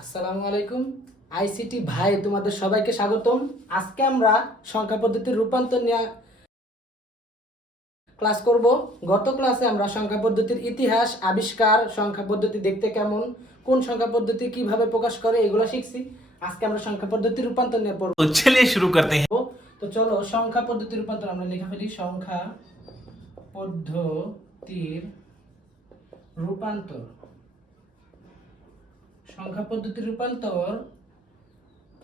আসসালামু আলাইকুম। আইসিটি ভাই তোমাদের সবাইকে স্বাগতম। আজকে আমরা সংখ্যা পদ্ধতির রূপান্তর নিয়ে ক্লাস করব। গত ক্লাসে আমরা সংখ্যা পদ্ধতির ইতিহাস, আবিষ্কার, সংখ্যা পদ্ধতি দেখতে কেমন, কোন সংখ্যা পদ্ধতি কিভাবে প্রকাশ করে এগুলো শিখছি। আজকে আমরা সংখ্যা পদ্ধতির রূপান্তর নিয়ে পড়ব। तो चलिए शुरू करते हैं। তো চলো সংখ্যা পদ্ধতির রূপান্তর আমরা লেখা ফেলি। সংখ্যা পদ্ধতির রূপান্তর। সংখ্যা পদ্ধতির রূপান্তর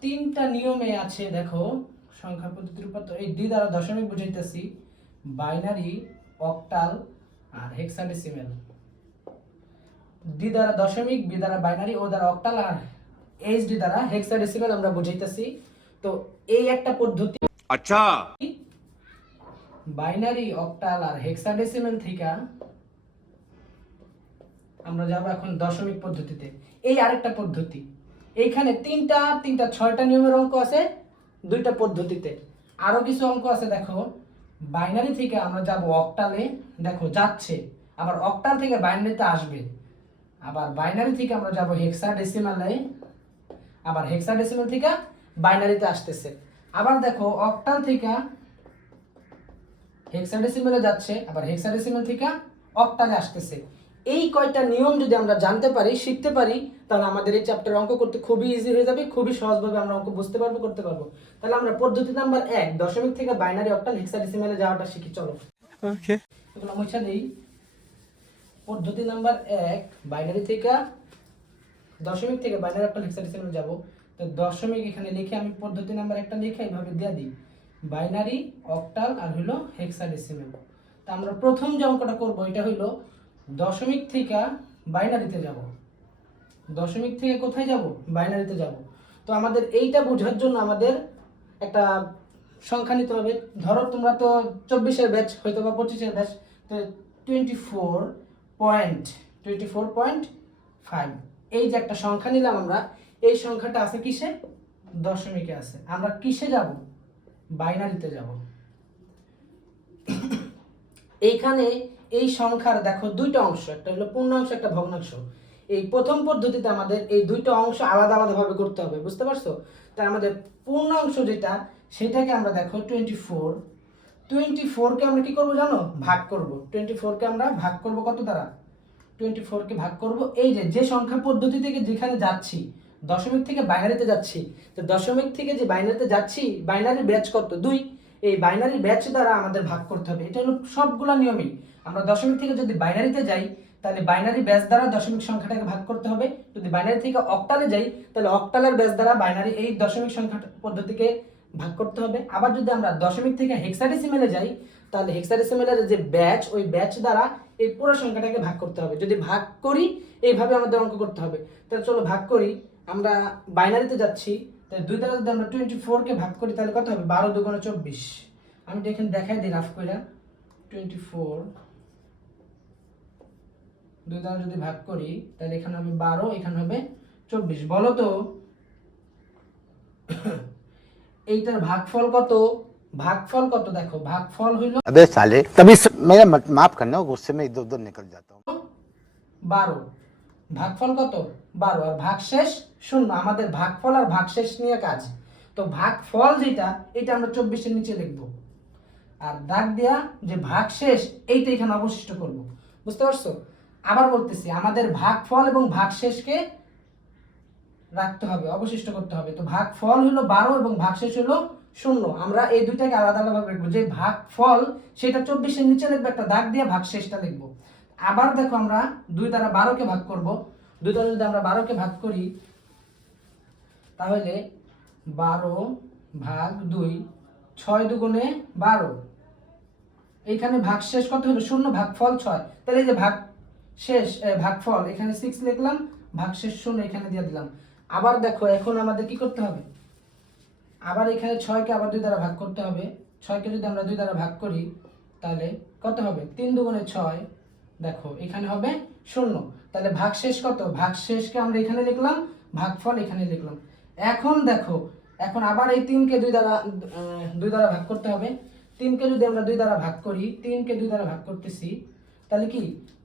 তিনটা নিয়মে আছে। দেখো, সংখ্যা পদ্ধতির রূপান্তর এই দুই দ্বারা দশমিক বুঝাইতেছি, বাইনারি, অক্টাল আর হেক্সাডেসিমেল। ডি দ্বারা দশমিক, বি দ্বারা বাইনারি, ও দ্বারা অক্টাল আর এইচডি দ্বারা হেক্সাডেসিমেল আমরা বুঝাইতেছি। তো এই একটা পদ্ধতি। अच्छा বাইনারি, অক্টাল আর হেক্সাডেসিমেল থেকে আমরা যাব এখন দশমিক পদ্ধতিতে। এই আরেকটা পদ্ধতি। এইখানে তিনটা ছয়টা নিয়মের অঙ্ক আছে দুইটা পদ্ধতিতে। আরো কিছু অঙ্ক আছে। দেখো, বাইনারি থেকে আমরা যাব অক্টালে, দেখো যাচ্ছে, আবার অক্টাল থেকে বাইনারিতে আসবে, আবার বাইনারি থেকে আমরা যাব হেক্সাডেসিমালে, আবার হেক্সাডেসিমাল থেকে বাইনারিতে আসতেছে। আবার দেখো, অক্টাল থেকে হেক্সাডেসিমালে যাচ্ছে, আবার হেক্সাডেসিমাল থেকে অক্টালে আসতেছে। এই কয়টা নিয়ম যদি আমরা জানতে পারি, শিখতে পারি, তাহলে আমাদের এই চ্যাপ্টার অঙ্ক করতে খুবই ইজি হয়ে যাবে। খুবই সহজভাবে আমরা অঙ্ক বুঝতে পারবো, করতে পারবো। তাহলে আমরা পদ্ধতি নাম্বার 1 দশমিক থেকে বাইনারি, অক্টাল, হেক্সাডেসিমালে যাওয়াটা শিখি। চলো ओके এগুলো মুছে দেই। পদ্ধতি নাম্বার 1 বাইনারি থেকে দশমিক থেকে বাইনারি, অক্টাল, হেক্সাডেসিমালে যাব। তো দশমিক এখানে লিখে আমি পদ্ধতি নাম্বার 1টা লিখে এইভাবে দিয়ে দিই, বাইনারি, অক্টাল আর হলো হেক্সাডেসিমাল। তা আমরা প্রথম যে অঙ্কটা করব এটা হলো দশমিক থেকে বাইনারিতে যাব। দশমিক থেকে কোথায় যাব? বাইনারিতে যাব। তো আমাদের এইটা বোঝার জন্য আমাদের একটা সংখ্যা নিতে হবে। ধরো তোমরা তো 24-এর ব্যাচ হয়তো বা 25-এর ব্যাচ, তো 24.5 এই যে একটা সংখ্যা নিলাম আমরা, এই সংখ্যাটা আছে কিসে? দশমিকে আছে। আমরা কিসে যাব? বাইনারিতে যাব। এইখানে এই সংখ্যার দেখো দুইটা অংশ, একটা হলো পূর্ণাংশ, একটা ভগ্নাংশ। এই প্রথম পদ্ধতিতে আমাদের এই দুইটা অংশ আলাদা আলাদা ভাবে করতে হবে, বুঝতে পারছো? তাই আমাদের পূর্ণাংশ যেটা, সেটাকে আমরা দেখো 24 কে আমরা কি করব জানো? ভাগ করব। 24 কে আমরা ভাগ করব কত দ্বারা? 24 কে ভাগ করব এই যে সংখ্যা পদ্ধতি থেকে যেখানে যাচ্ছি, দশমিক থেকে বাইনারিতে যাচ্ছি। তো দশমিক থেকে যে বাইনারিতে যাচ্ছি, বাইনারির ব্যাচ কত? 2। এই বাইনারি ব্যাচ দ্বারা আমাদের ভাগ করতে হবে। এটা হলো সবগুলা নিয়মই। আমরা দশমিক থেকে যদি বাইনারিতে যাই, তাহলে বাইনারি ব্যাচ দ্বারা দশমিক সংখ্যাটাকে ভাগ করতে হবে। যদি বাইনারি থেকে অক্টালে যাই, তাহলে অক্টালের ব্যাচ দ্বারা বাইনারি এই দশমিক সংখ্যা পদ্ধতিকে ভাগ করতে হবে। আবার যদি আমরা দশমিক থেকে হেক্সাডেসিমেলে যাই, তাহলে হেক্সাডেসিমেলের যে ব্যাচ, ওই ব্যাচ দ্বারা এই পুরো সংখ্যাটাকে ভাগ করতে হবে। যদি ভাগ করি, এইভাবে আমাদের অঙ্ক করতে হবে। তাহলে চলো ভাগ করি। আমরা বাইনারিতে যাচ্ছি, তাহলে 2 দ্বারা যদি আমরা 24 কে ভাগ করি, তাহলে কত হবে? 12 দুগুণে 24। আমি তো এখানে দেখাই দিই রাফ কইরা। 24 2 দ্বারা যদি ভাগ করি, তাহলে এখানে হবে 12, এখানে হবে 24। বলো তো এইটার ভাগফল কত? ভাগফল কত? দেখো, ভাগফল হইল अबे साले तभी मेरा माफ करना, गुस्से में इधर उधर निकल जाता हूँ। 12। ভাগফল কত? 12। আর ভাগশেষ 0। আমাদের ভাগফল আর ভাগশেষ নিয়ে কাজ। তো ভাগফল যেটা, এটা আমরা 24-এর নিচে লিখব, আর দাগ দেয়া যে ভাগশেষ, এইটা এখানে অবশিষ্ট করব। বুঝতে পারছো? আবার বলতেছি, আমাদের ভাগফল এবং ভাগশেষকে রাখতে হবে, অবশিষ্ট করতে হবে। তো ভাগফল হলো 12 এবং ভাগশেষ হলো 0। আমরা এই দুইটাকে আলাদা আলাদা লিখবো। যে ভাগফল সেটা 24-এর নিচে লিখবো, একটা দাগ দিয়ে ভাগশেষটা লিখবো। আবার দেখো, আমরা 2 দ্বারা 12-কে ভাগ করব। 2 দ্বারা যদি আমরা 12-কে ভাগ করি, তাহলে 12 ভাগ 2, 6 দুগুণে 12। এইখানে ভাগশেষ কত হলো? 0, ভাগফল 6। তাহলে এই যে ভাগশেষ, ভাগফল এখানে 6 লিখলাম, ভাগশেষ 0 এখানে দিয়ে দিলাম। আবার দেখো, এখন আমাদের কি করতে হবে? আবার এখানে 6-কে আবার 2 দ্বারা ভাগ করতে হবে। 6-কে যদি আমরা 2 দ্বারা ভাগ করি, তাহলে কত হবে? 3 দুগুণে 6। দেখো, এখানে হবে 0। তাহলে ভাগশেষ কত? ভাগশেষকে আমরা এখানে লিখলাম, ভাগফল এখানে লিখলাম। এখন দেখো, এখন আবার এই 3-কে 2 দ্বারা ভাগ করতে হবে। 3-কে যদি আমরা 2 দ্বারা ভাগ করি, 3-কে 2 দ্বারা ভাগ করতেছি, তাহলে কি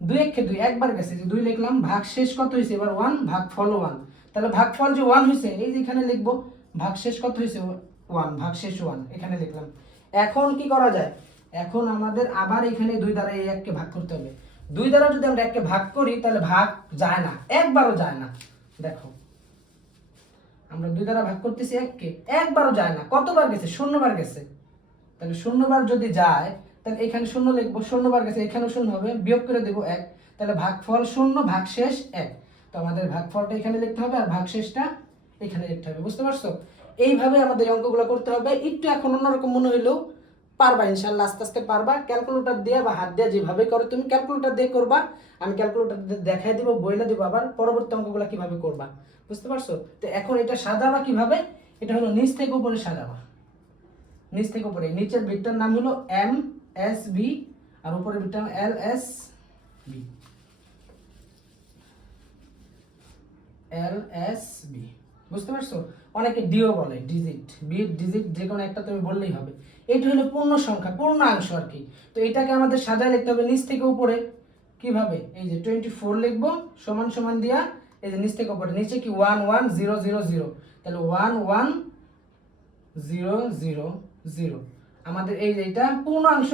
2 1 2 একবার গেছে, যে 2 লিখলাম। ভাগশেষ কত হয়েছে? এবার 1, ভাগফল 1। তাহলে ভাগফল যে 1 হয়েছে, এই যে এখানে লিখবো ভাগশেষ কত হয়েছে 1, ভাগশেষ 1 এখানে লিখলাম। এখন কি করা যায়, এখন আমাদের আবার এখানে 2 দ্বারা এই 1 কে ভাগ করতে হবে। 2 দ্বারা যদি আমরা 1 কে ভাগ করি তাহলে ভাগ যায় না, একবারও যায় না। দেখো আমরা 2 দ্বারা ভাগ করতেছি 1 কে, একবারও যায় না। কতবার গেছে? 0 বার গেছে। তাহলে 0 বার যদি যায় তাহলে এখানে 0 লিখবো, 0 বার গেছে, এখানেও 0 হবে, বিয়োগ করে দেব 1। তাহলে ভাগফল 0, ভাগশেষ 1। তো আমাদের ভাগফলটা এখানে লিখতে হবে আর ভাগশেষটা এখানে লিখতে হবে। বুঝতে পারছো? এইভাবে আমাদের এই অঙ্কগুলো করতে হবে। একটু এখন অন্যরকম মনে হইলেও পারবা ইনশাআল্লাহ, আস্তে আস্তে পারবা। ক্যালকুলেটর দিয়ে বা হাত দিয়ে যেভাবে করো তুমি ক্যালকুলেটর দিয়ে করবা, আমি ক্যালকুলেটর দিয়ে দেখাই দিব, বইলে দিব আবার পরবর্তী অঙ্কগুলো কিভাবে করবা। বুঝতে পারছো? তো এখন এটা সাজাবা কিভাবে, এটা হলো নিচ থেকে উপরে সাজাবা। নিচ থেকে উপরে, নিচের বিটটার নাম হলো এম এস বি আর উপরের বিটটার নাম L S B, L S B. বুঝতে পারছো? অনেকে ডিও বলে, ডিজিট, বিট, ডিজিট যে কোনো একটা তুমি বললেই হবে। এটা হলো পূর্ণ সংখ্যা, পূর্ণাংশ আর কি। তো এটাকে আমাদের সাজায় লিখতে হবে নিচ থেকে উপরে। কিভাবে? এই যে 24 লিখবো সমান সমান দিয়া এই যে নিচ থেকে উপরে, নিচে কি 1 1 0 0 0, তাহলে 1 1 0 0 0। আমাদের এই যে এটা পূর্ণাংশ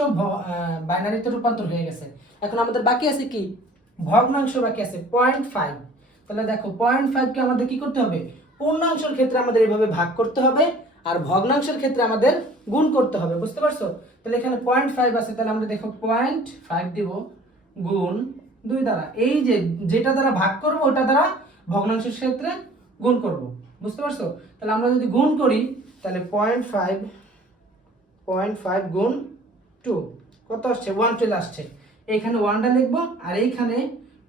বাইনারিতে রূপান্তর হয়ে গেছে। এখন আমাদের বাকি আছে কি? ভগ্নাংশ বাকি আছে 0.5। তাহলে দেখো 0.5 কে আমাদের কি করতে হবে? পূর্ণাংশের ক্ষেত্রে আমাদের এইভাবে ভাগ করতে হবে আর ভগ্নাংশের ক্ষেত্রে আমাদের গুণ করতে হবে। বুঝতে পারছো? তাহলে এখানে 0.5 আছে, তাহলে আমরা দেখো 0.5 দিব গুণ 2 দ্বারা, এই যে যেটা দ্বারা ভাগ করব ওটা দ্বারা ভগ্নাংশের ক্ষেত্রে গুণ করব। বুঝতে পারছো? তাহলে আমরা যদি গুণ করি তাহলে 0.5 গুণ 2 কত আসছে? 1 চলে আসছে। এইখানে 1টা লিখবো আর এইখানে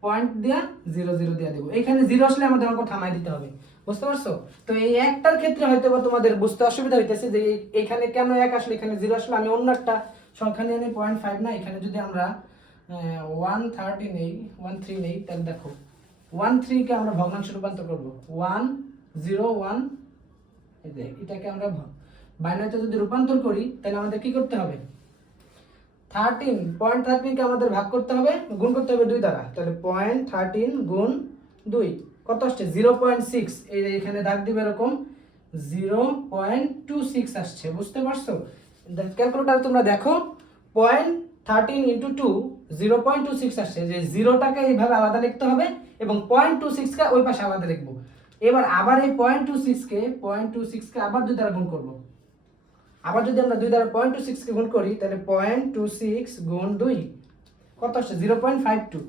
পয়েন্ট দিয়া 0 0 দিয়ে দেবো। এইখানে 0 আসলে আমাদের অঙ্ক থামাই দিতে হবে। বুঝতে পারছো? তো এই একটার ক্ষেত্রে হয়তো বা তোমাদের বুঝতে অসুবিধা হইতেছে যে এইখানে কেন 1 আসলে, এখানে 0 আসলে। আমি অন্য একটা সংখ্যা নিয়ে নিই 0.5 না, এখানে যদি আমরা 130 নেই, 13 নেই, তাহলে দেখো 13 কে আমরা ভগ্নাংশে রূপান্তর করবো। 1 0 1, এটাকে আমরা বাইনারিতে যদি রূপান্তর করি তাহলে আমাদের কি করতে হবে? 0.13 কে আমাদের ভাগ করতে হবে, গুণ করতে হবে 2 দ্বারা। তাহলে 0.13 গুণ 2 কত আসছে? 0.6। এই যে এখানে দাগ দিবে এরকম 0.26 আসছে। বুঝতে পারছো? ক্যালকুলেটর তোমরা দেখো 0.13 ইন্টু 2 0.26 আসছে। যে 0টাকে এইভাবে আলাদা লিখতে হবে এবং 0.26 কে ওই পাশে আলাদা লিখবো। এবার আবার এই 0.26 কে আবার 2 দ্বারা গুণ করব। আবার যদি আমরা 2 দ্বারা 0.26 কে গুণ করি তাহলে 0.26 গুণ 2 কত আসছে? 0.52,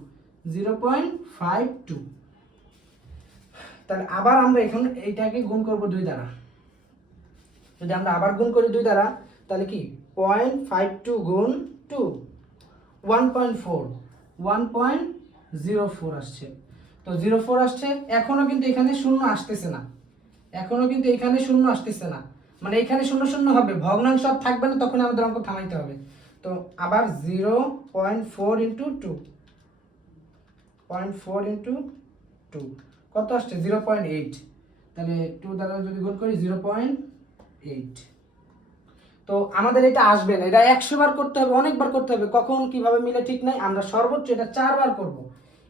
0.52। তাহলে আবার আমরা এখন এইটাকে গুণ করব 2 দ্বারা। যদি আমরা আবার গুণ করি 2 দ্বারা তাহলে কি 0.52 গুণ 2 1.04 আসছে। তো 04 আসছে। এখনো কিন্তু এখানে শূন্য আসতেছে না, এখনো কিন্তু এখানে শূন্য আসতেছে না, মানে এখানে 0 0 হবে, ভগ্নাংশ আর থাকবে না, তখন আমাদের অঙ্ক থামাইতে হবে। তো আবার 0.4 ইন্টু 2, 0.4 ইন্টু 2 কত আসছে? 0.8। তাহলে 2 দ্বারা যদি গুণ করি 0.8। তো আমাদের এটা আসবে না, এটা 100 বার করতে হবে, অনেকবার করতে হবে। কখন কিভাবে মিলে ঠিক নাই, আমরা সর্বোচ্চ এটা 4 বার করব।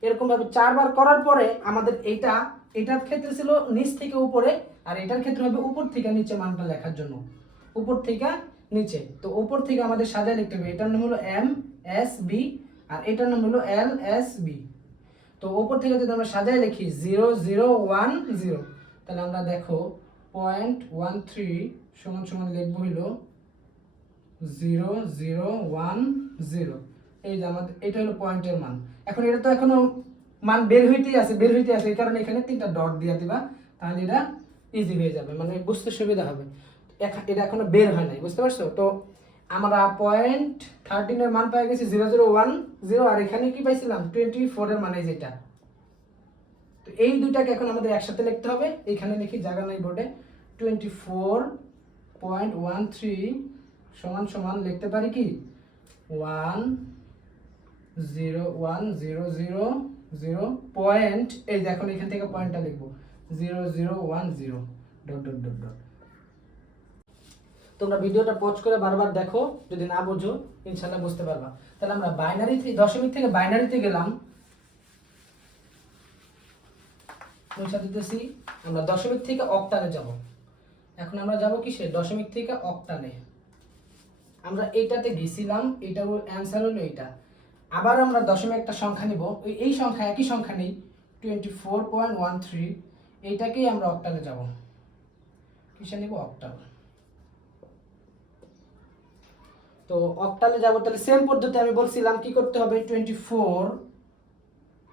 এরকম ভাবে 4 বার করার পরে আমাদের এটার ক্ষেত্রে ছিল নিচ থেকে উপরে, আর এটার ক্ষেত্রে হবে উপর থেকে নিচে মানটা লেখার জন্য, উপর থেকে নিচে। তো উপর থেকে আমাদের সাজায় লিখতে হবে। এটার নাম হলো এম এস বি আর এটার নাম হলো এল এস বি। তো উপর থেকে যদি আমরা সাজায় লিখি 0 0 1 0, তাহলে আমরা দেখো 0.13 সমান সমান লিখবো হলো 0 0 1 0। এই যে আমাদের এটা হলো পয়েন্টের মান। এখন এটা তো এখনো মান বের হইতেই আছে, এই কারণে এখানে 3টা ডট দিয়ে দিবা, তাহলে এটা ইজি হয়ে যাবে, মানে বুঝতে সুবিধা হবে। এটা এখনো বের হয় নাই। বুঝতে পারছো? তো আমরা 0.13 এর মান পেয়ে গেছি 0 0 1 0, আর এখানে কি পাইছিলাম? 24 এর মানে যেটা। তো এই দুইটাকে এখন আমাদের একসাথে লিখতে হবে। এখানে লিখি, জায়গা নাই বোর্ডে। 24.13 সমান সমান লিখতে পারি কি 1 0 1 0 0 0 পয়েন্ট, এই যে এখন এখান থেকে পয়েন্টটা লিখবো 0 0 1 0 ডট ডট ডট ডট। তোমরা ভিডিওটা পজ করে বারবার দেখো, যদি না বুঝো ইনশাআল্লাহ বুঝতে পারবা। তাহলে আমরা বাইনারি দশমিক থেকে বাইনারিতে গেলাম। মুছা দিতেছি। আমরা দশমিক থেকে অক্টালে যাব। এখন আমরা যাব কিসে? দশমিক থেকে অক্টালে। আমরা এইটাতে গেছিলাম, এটা অ্যান্সার হলো এইটা। আবার আমরা দশমিক একটা সংখ্যা নিব, এই সংখ্যা একই সংখ্যা নেই 24.13, এইটাকেই আমরা অক্টালে যাব। কিসে নিব? অক্টাল। তো অক্টালে যাব, তাহলে সেম পদ্ধতি আমি বলছিলাম কি করতে হবে, 24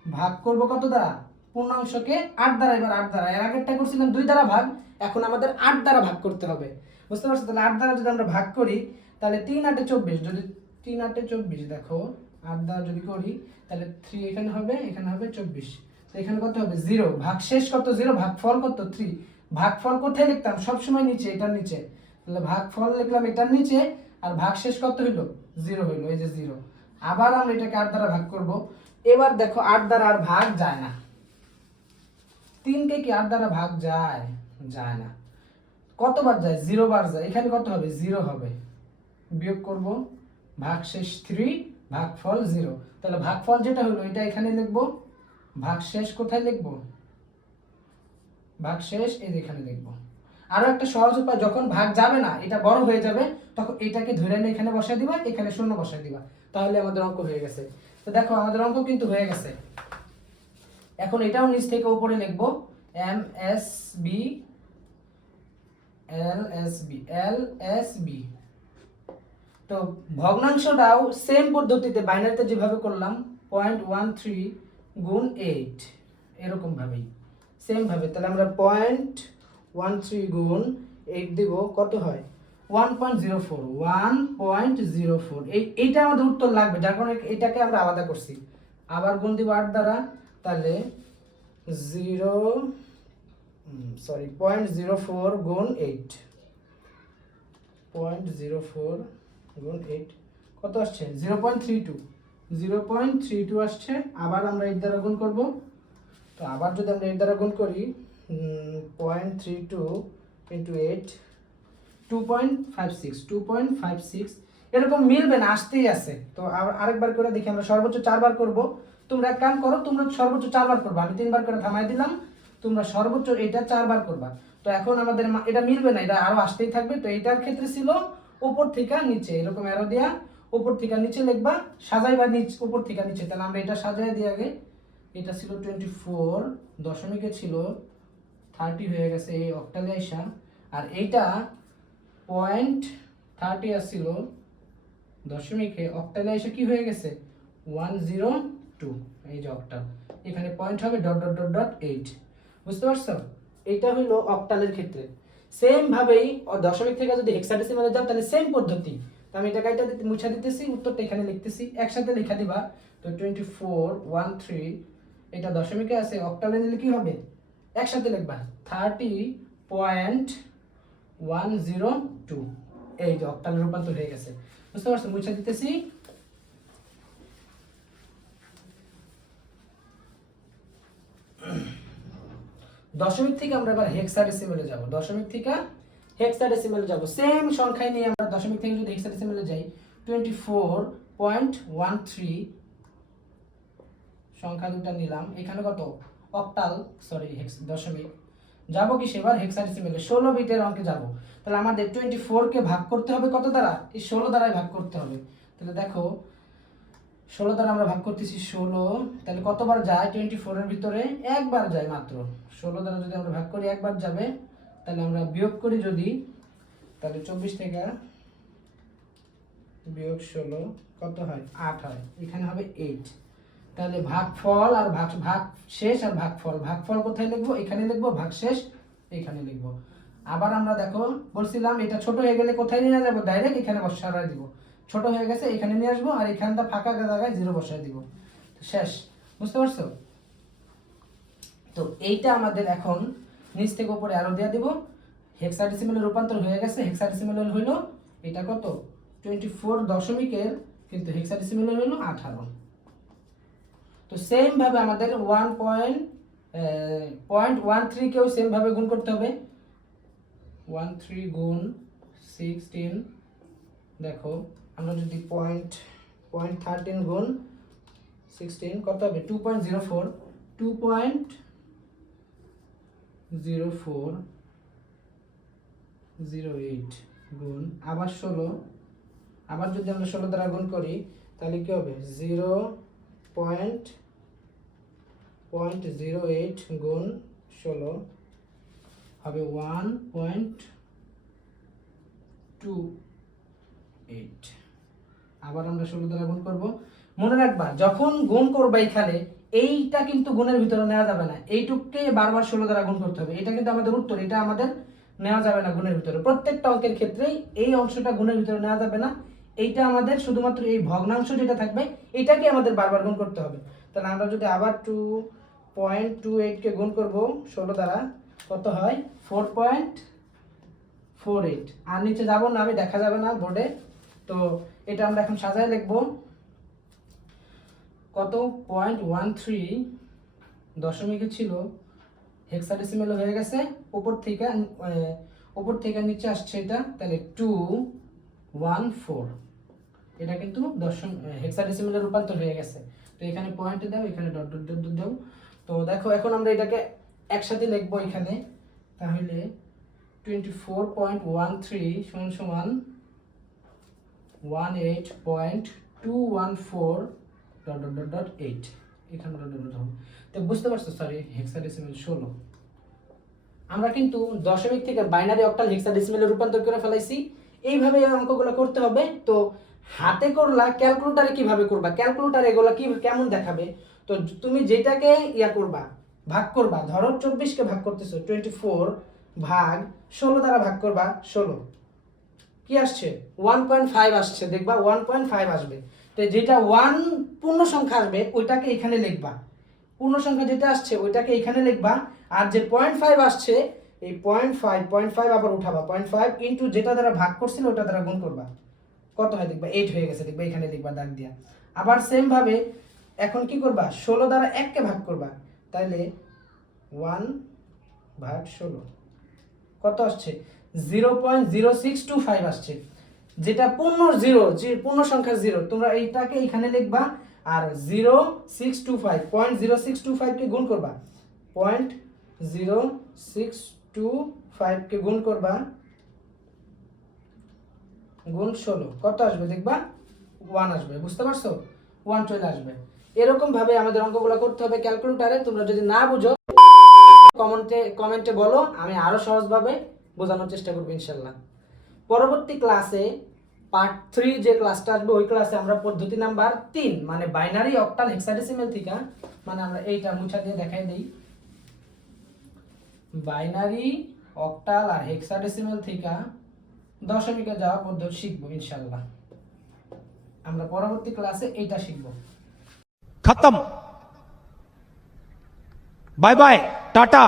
ভাগ করব কত দ্বারা? পূর্ণাংশকে 8 দ্বারা। এবার 8 দ্বারা, এর আগেরটা করছিলাম 2 দ্বারা ভাগ, এখন আমাদের 8 দ্বারা ভাগ করতে হবে। বুঝতে পারছো? তাহলে 8 দ্বারা যদি আমরা ভাগ করি তাহলে 3 8 24, যদি 3 8 24 দেখো 8 দ্বারা যদি করি তাহলে 3 এখানে হবে, এখানে হবে 24। তো এখানে কত হবে? 0। ভাগশেষ কত? 0। ভাগফল কত? 3। ভাগফল কোথায় লিখতাম? সব সময় নিচে, এটার নিচে। তাহলে ভাগফল লিখলাম এটার নিচে, আর ভাগশেষ কত হইলো? 0 হইলো, এই যে 0। আবার আমরা এটাকে 8 দ্বারা ভাগ করব। এবার দেখো 8 দ্বারা আর ভাগ যায় না। 3 কে কি 8 দ্বারা ভাগ যায়? যায় না। কতবার যায়? 0 বার যায়। এখানে কত হবে? 0 হবে। বিয়োগ করব, ভাগশেষ 3, ভাগফল 0। তাহলে ভাগফল যেটা হলো এটা এখানে লিখব, ভাগশেষ কোথায় লিখব? ভাগশেষ এই যে এখানে লিখব। আরো একটা সহজ উপায়, যখন ভাগ যাবে না, এটা বড় হয়ে যাবে, তখন এটাকে ধরে এনে এখানে বসায় দিবা, এখানে শূন্য বসায় দিবা, তাহলে আমাদের অঙ্ক হয়ে গেছে। তো দেখো আমাদের অঙ্ক কিন্তু হয়ে গেছে। এখন এটাও নিচ থেকে উপরে লিখব, M S B L S B. তো ভগ্নাংশটাও সেম পদ্ধতিতে বাইনারিতে যেভাবে করলাম 0.13 গুণ 8, এরকম ভাবেই সেম ভাবে। তাহলে আমরা 0.13 গুণ 8 দিব, কত হয়? 1.04। 1.04, এইটা আমাদের উত্তর লাগবে, যার কারণে এটাকে আমরা আলাদা করছি। আবার গুণ দিব 8 দ্বারা, তাহলে 0.04 গুণ 8, 0.04 গুণ 8 কত আসছে? 0.32। 0.32 আসছে। আবার আমরা 8 দ্বারা গুণ করব। তো আবার যদি আমরা 8 দ্বারা গুণ করি, 0.32 ইন্টু 8, 2.56 এরকম মিলবে না, আসতেই আছে। তো আরেকবার করে দেখি, আমরা সর্বোচ্চ 4 বার করব। তোমরা এক কাম করো, তোমরা সর্বোচ্চ 4 বার করবা, আমি 3 বার করে থামাই দিলাম, তোমরা সর্বোচ্চ এটা 4 বার করবা। তো এখন আমাদের এটা মিলবে না, এটা আরো আসতেই থাকবে। তো এটার ক্ষেত্রে ছিল উপর থেকে নিচে, এরকম অ্যারো দিয়া উপর থেকে নিচে লিখবা, সাজাইবা নিচ উপর থেকে নিচে। তাহলে আমরা এটা সাজাই দিই আগে। এটা ছিল 24, দশমিকে ছিল 30 হয়ে গেছে এই অক্টালে আইসা। আর এইটা 0.30 আসছিল দশমিকে, অক্টালে এসে কি হয়ে গেছে? 102। এই যে অক্টাল, এখানে পয়েন্ট হবে ডট ডট ডট ডট 8। বুঝতে পারছো? এটা হলো অক্টালের ক্ষেত্রে। সেম ভাবেই দশমিক থেকে যদি হেক্সাডেসিমালে যাও তাহলে সেম পদ্ধতি। তো আমি এটা কাইটা মুছা দিতেছি, উত্তরটা এখানে লিখতেছি, একসাথে লেখা দিবা। তো 24.13, এটা দশমিকে আছে, অক্টালে নিলে কি হবে? একসাথে লিখবা 30.102। এই যে অক্টালে রূপান্তর হয়ে গেছে। বুঝতে পারছো? মুছা দিতেছি। দশমিক থেকে আমরা এবার হেক্সাডেসিমালে যাব। দশমিক থেকে হেক্সাডেসিমালে যাব, সেম সংখ্যায় নিয়ে আমরা দশমিক থেকে যদি হেক্সাডেসিমালে যাই, 24.13 সংখ্যা দুটো নিলাম। এখানে কত? অক্টাল, সরি দশমিক। যাব কি সেবার? হেক্সাডেসিমালে 16 বিটের অঙ্কে যাব। তাহলে আমাদের 24 কে ভাগ করতে হবে কত দ্বারা? এই 16 দ্বারাই ভাগ করতে হবে। তাহলে দেখো 16 দ্বারা আমরা ভাগ করতেছি 16, তাহলে কতবার যায়? 24 এর ভিতরে একবার যায় মাত্র। 16 দ্বারা যদি আমরা ভাগ করি একবার যাবে। তাহলে আমরা বিয়োগ করি যদি, তাহলে 24 থেকে বিয়োগ 16 কত হয়? 8 হয়। এখানে হবে 8। তাহলে ভাগফল আর ভাগ শেষ আর ভাগফল কোথায় লিখবো? এখানে লিখবো, ভাগশেষ এখানে লিখবো। আবার আমরা দেখো বলছিলাম এটা ছোট হয়ে গেলে কোথায় নিয়ে যাবো? ডাইরেক্ট এখানে বসায় দিব। ছোট হয়ে গেছে, এখানে নিয়ে আসবো, আর এখানটা ফাঁকা জায়গায় 0 বসায় দিব, শেষ। বুঝতে পারছো? তো এইটা আমাদের এখন নিচ থেকে উপরে আরো দিয়ে দিব। হেক্সাডেসিমালে রূপান্তর হয়ে গেছে। হেক্সাডেসিমালে হইলো এটা কত? 24 দশমিকের, কিন্তু হেক্সাডেসিমালে হইলো 18। তো সেম ভাবে আমাদের 1.13 কেও সেম ভাবে গুণ করতে হবে। 13 গুণ 16, দেখো আমরা যদি 0.13 গুণ 16 কত হবে? 2.04। 0408 গুণ আবার 16, আবার যদি আমরা 16 দ্বারা গুণ করি তাহলে কি হবে 0.08 গুণ 16 হবে 1.28। আবার আমরা 16 দ্বারা গুণ করব। মনে রাখবা যখন গুণ করবা এখানে এইটা কিন্তু গুণের ভিতরে নেওয়া যাবে না, এইটুককে বারবার 16 দ্বারা গুণ করতে হবে। এটা কিন্তু আমাদের উত্তর, এটা আমাদের নেওয়া যাবে না গুণের ভিতরে। প্রত্যেকটা অঙ্কের ক্ষেত্রেই এই অংশটা গুণের ভিতরে নেওয়া যাবে না, এইটা আমাদের শুধুমাত্র এই ভগ্নাংশ যেটা থাকবে এটাকে আমাদের বারবার গুণ করতে হবে। তাহলে আমরা যদি আবার 2.28 কে গুণ করব 16 দ্বারা কত হয় 4.48। আর নিচে যাব না, আমি দেখা যাবে না বোর্ডে, তো এটা আমরা এখন সাজায় লিখব। কত 0.13 দশমিকে ছিল, হেক্সাডেসিমেল হয়ে গেছে, উপর থেকে নিচে আসছে এটা, তাহলে 214 এটা কিন্তু হেক্সাডেসিমেলে রূপান্তর হয়ে গেছে। তো এখানে পয়েন্ট দাও, এখানে ডট ডট ডট দাও। তো দেখো এখন আমরা এটাকে একসাথে লিখবো এখানে, তাহলে 24.13 সমান সমান 18.214 এখানে ডট ডট হবে। তো বুঝতে পারছো, সরি হেক্সাডেসিমেল 16। আমরা কিন্তু দশমিক থেকে বাইনারি অক্টাল হেক্সাডেসিমেলে রূপান্তর করে ফেলাইছি। এইভাবে এই অঙ্কগুলো করতে হবে। তো হাতে করলা, ক্যালকুলেটরে কিভাবে করবা, ক্যালকুলেটরে এগুলো কি কেমন দেখাবে, তো তুমি যেটাকে করবা ভাগ করবা, ধরো 24 কে ভাগ করতেছো, 24 ভাগ 16 দ্বারা ভাগ করবা 16, কি আসছে 1.5 আসছে, দেখবা 1.5 আসবে। তো যেটা 1 পূর্ণ সংখ্যা আসবে ওইটাকে এখানে লিখবা, পূর্ণ সংখ্যা যেটা আসছে ওইটাকে এখানে লিখবা। আর যে 0.5 আসছে এই 0.5 আবার উঠাবা, 0.5 ইন্টু যেটা দ্বারা ভাগ করছিল ওটা দ্বারা গুণ করবা, কত হয় দেখবা 8 হয়ে গেছে, দেখবা এখানে লিখবা দাগ দিয়া। আবার সেম ভাবে এখন কি করবা 16 দ্বারা 1 কে ভাগ করবা, তাহলে 1/16 কত আসছে 0.0625 আসছে, যেটা পূর্ণ জিরো, যে পূর্ণ সংখ্যার জিরো, তোমরা এইটাকে এখানে লিখবা। আর 0.0625 কে গুণ করবা, 0.0625 কে গুণ করবা গুণ 16, কত আসবে দেখবা 1 আসবে। বুঝতে পারছো, 1 চলে আসবে। এরকম ভাবে আমাদের অঙ্কগুলো করতে হবে ক্যালকুলেটরে। তোমরা যদি না বুঝো কমেন্টে বলো, আমি আরো সহজভাবে বোঝানোর চেষ্টা করবো ইনশাল্লাহ। পরবর্তী ক্লাসে পার্ট 3 যে ক্লাসটা আসবে ওই ক্লাসে আমরা পদ্ধতি নাম্বার 3 মানে বাইনারি অক্টাল হেক্সাডেসিমেল থেকে, মানে আমরা এইটা মুছা দিয়ে দেখাই দেই, বাইনারি অক্টাল আর হেক্সাডেসিমেল থেকে দশমিকে যাওয়া পদ্ধতি শিখবো ইনশাল্লাহ। আমরা পরবর্তী ক্লাসে এইটা শিখবো। खत्म। Bye bye Tata.